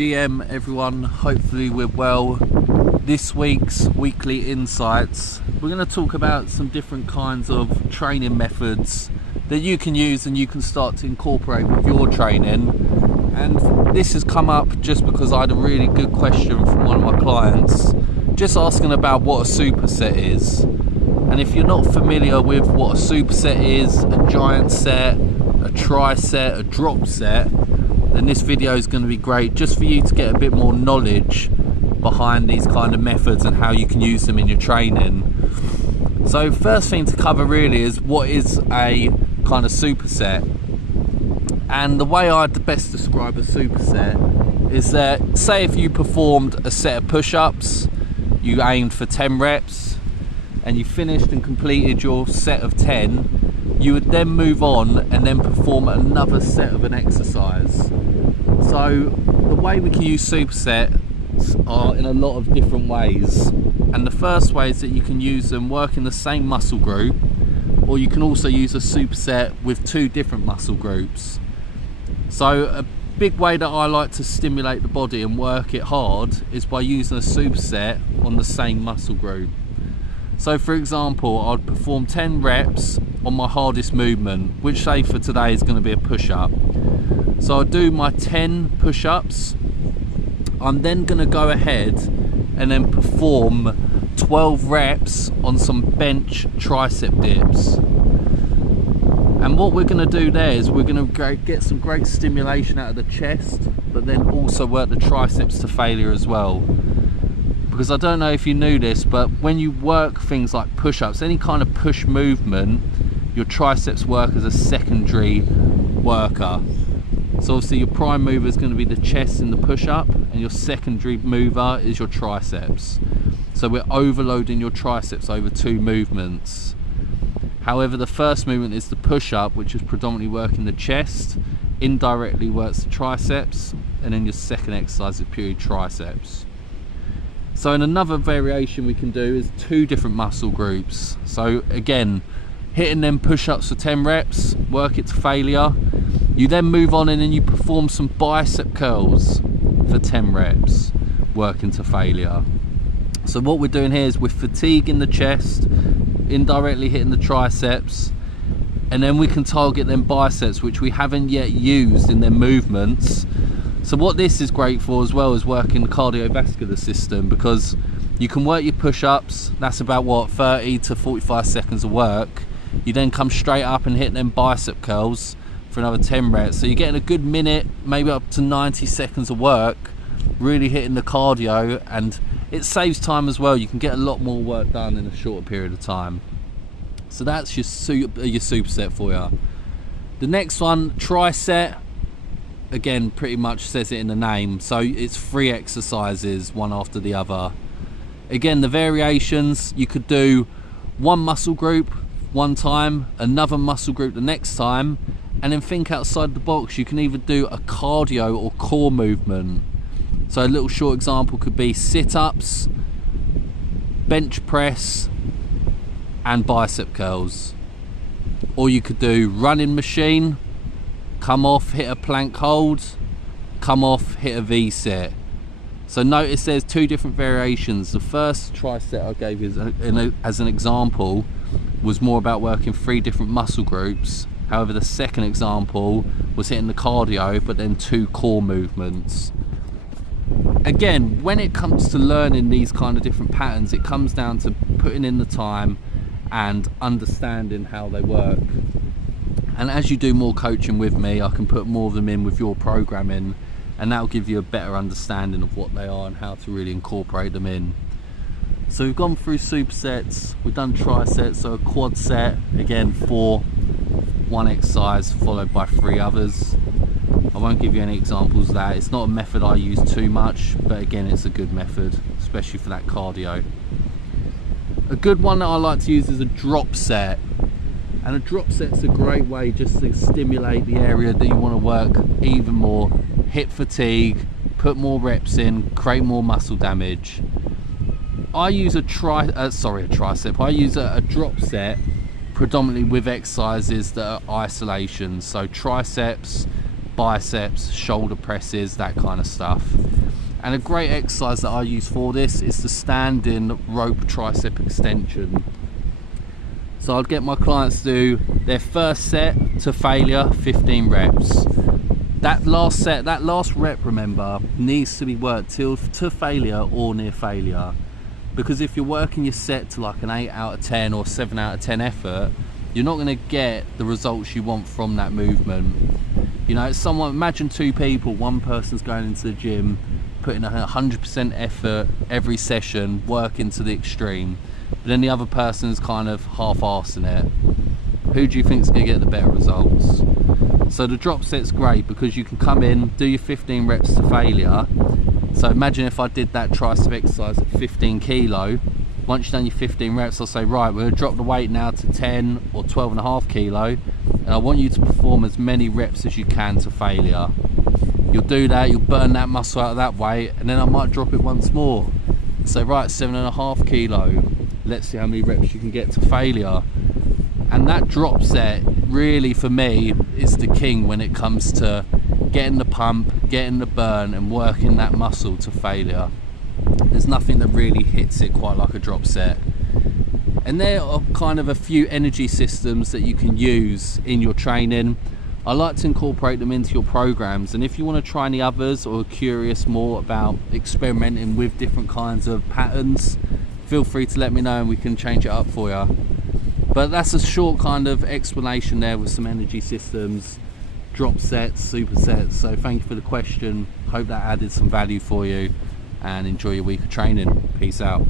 GM everyone, hopefully we're well. This week's weekly insights, we're going to talk about some different kinds of training methods that you can use and you can start to incorporate with your training. And this has come up just because I had a really good question from one of my clients just asking about what a superset is. And if you're not familiar with what a superset is, a giant set, a tri-set, a drop set, then this video is going to be great just for you to get a bit more knowledge behind these kind of methods and how you can use them in your training. So first thing to cover really is what is a kind of superset. And the way I'd best describe a superset is that, say if you performed a set of push-ups, you aimed for 10 reps and you finished and completed your set of 10, you would then move on and then perform another set of an exercise. So the way we can use supersets are in a lot of different ways, and the first way is that you can use them working the same muscle group, or you can also use a superset with two different muscle groups. So a big way that I like to stimulate the body and work it hard is by using a superset on the same muscle group. So for example, I'd perform 10 reps on my hardest movement, which say for today is going to be a push-up. So I'll do my 10 push-ups. I'm then going to go ahead and then perform 12 reps on some bench tricep dips. And what we're going to do there is we're going to get some great stimulation out of the chest, but then also work the triceps to failure as well. Because I don't know if you knew this, but when you work things like push-ups, any kind of push movement, your triceps work as a secondary worker. So obviously your prime mover is going to be the chest in the push-up, and your secondary mover is your triceps. So we're overloading your triceps over two movements. However, the first movement is the push-up, which is predominantly working the chest, indirectly works the triceps, and then your second exercise is purely triceps. So in another variation we can do is two different muscle groups. So again, hitting them push-ups for 10 reps, work it to failure. You then move on and then you perform some bicep curls for 10 reps, working to failure. So what we're doing here is we're fatiguing the chest, indirectly hitting the triceps, and then we can target them biceps, which we haven't yet used in their movements. So what this is great for as well is working the cardiovascular system, because you can work your push-ups, that's about what, 30 to 45 seconds of work. You then come straight up and hit them bicep curls for another 10 reps. So you're getting a good minute, maybe up to 90 seconds of work, really hitting the cardio, and it saves time as well. You can get a lot more work done in a shorter period of time. So that's your superset for you. The next one, tri-set. Again, pretty much says it in the name. So it's 3 exercises, one after the other. Again, the variations, you could do one muscle group one time, another muscle group the next time, and then think outside the box. You can either do a cardio or core movement. So a little short example could be sit-ups, bench press, and bicep curls. Or you could do running machine, come off, hit a plank hold, come off, hit a V-set. So notice there's two different variations. The first tri-set I gave you as an example was more about working 3 different muscle groups. However, the second example was hitting the cardio, but then 2 core movements. Again, when it comes to learning these kind of different patterns, it comes down to putting in the time and understanding how they work. And as you do more coaching with me, I can put more of them in with your programming, and that'll give you a better understanding of what they are and how to really incorporate them in. So we've gone through supersets, we've done trisets, so a quad set, again 4, 1 exercise followed by 3 others. I won't give you any examples of that. It's not a method I use too much, but again it's a good method, especially for that cardio. A good one that I like to use is a drop set. And a drop set's a great way just to stimulate the area that you want to work even more, hit fatigue, put more reps in, create more muscle damage. I use a tricep. I use a drop set predominantly with exercises that are isolation. So triceps, biceps, shoulder presses, that kind of stuff. And a great exercise that I use for this is the standing rope tricep extension. So I'd get my clients to do their first set to failure, 15 reps. That last set, that last rep, remember, needs to be worked to failure or near failure. Because if you're working your set to like an 8 out of 10 or 7 out of 10 effort, you're not going to get the results you want from that movement. You know, it's someone, imagine two people, one person's going into the gym, putting 100% effort every session, working to the extreme, but then the other person's kind of half-arsing it. Who do you think is going to get the better results? So the drop set's great because you can come in, do your 15 reps to failure. So imagine if I did that tricep exercise at 15 kilo. Once you've done your 15 reps, I'll say, right, we're going to drop the weight now to 10 or 12.5 kilo, and I want you to perform as many reps as you can to failure. You'll do that, you'll burn that muscle out of that weight, and then I might drop it once more. So right, 7.5 kilo, let's see how many reps you can get to failure. And that drop set really, for me, is the king when it comes to getting the pump, getting the burn, and working that muscle to failure. There's nothing that really hits it quite like a drop set. And there are kind of a few energy systems that you can use in your training. I like to incorporate them into your programs, and if you want to try any others or are curious more about experimenting with different kinds of patterns, feel free to let me know and we can change it up for you. But that's a short kind of explanation there with some energy systems, drop sets, supersets. So thank you for the question. Hope that added some value for you, and enjoy your week of training. Peace out.